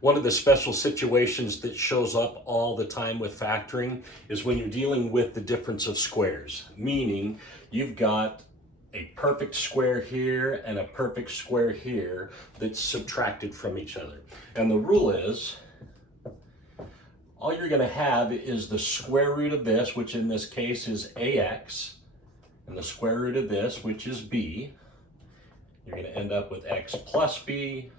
One of the special situations that shows up all the time with factoring is when you're dealing with the difference of squares, meaning you've got a perfect square here and a perfect square here that's subtracted from each other. And the rule is, all you're going to have is the square root of this, which in this case is ax, and the square root of this, which is b. You're going to end up with x plus b,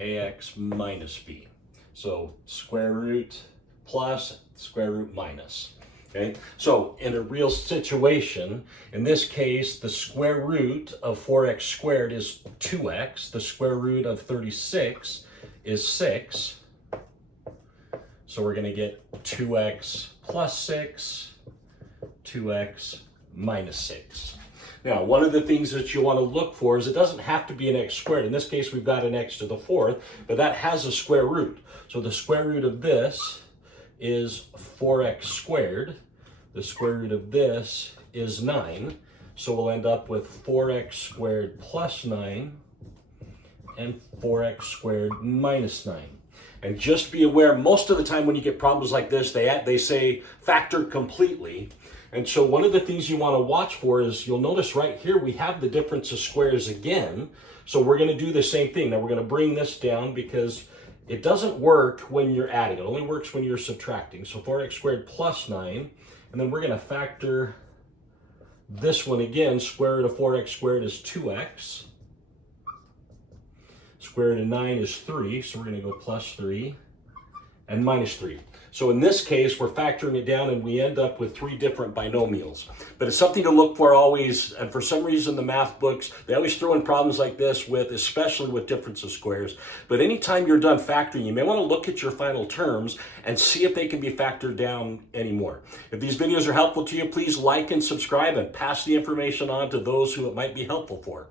ax minus b. So square root plus, square root minus. Okay, so in a real situation, in this case, the square root of 4x squared is 2x. The square root of 36 is 6. So we're going to get 2x plus 6, 2x minus 6. Now, one of the things that you want to look for is it doesn't have to be an x squared. In this case, we've got an x to the fourth, but that has a square root. So the square root of this is 4x squared. The square root of this is 9. So we'll end up with 4x squared plus 9 and 4x squared minus 9. And just be aware, most of the time when you get problems like this, they say factor completely. And so one of the things you want to watch for is, you'll notice right here we have the difference of squares again. So we're going to do the same thing. Now we're going to bring this down because it doesn't work when you're adding. It only works when you're subtracting. So 4x squared plus 9. And then we're going to factor this one again. Square root of 4x squared is 2x. Square root of 9 is 3. So we're going to go plus 3 and minus 3. So in this case, we're factoring it down and we end up with 3 different binomials. But it's something to look for always, and for some reason the math books, they always throw in problems like this with, especially with difference of squares. But anytime you're done factoring, you may want to look at your final terms and see if they can be factored down anymore. If these videos are helpful to you, please like and subscribe and pass the information on to those who it might be helpful for.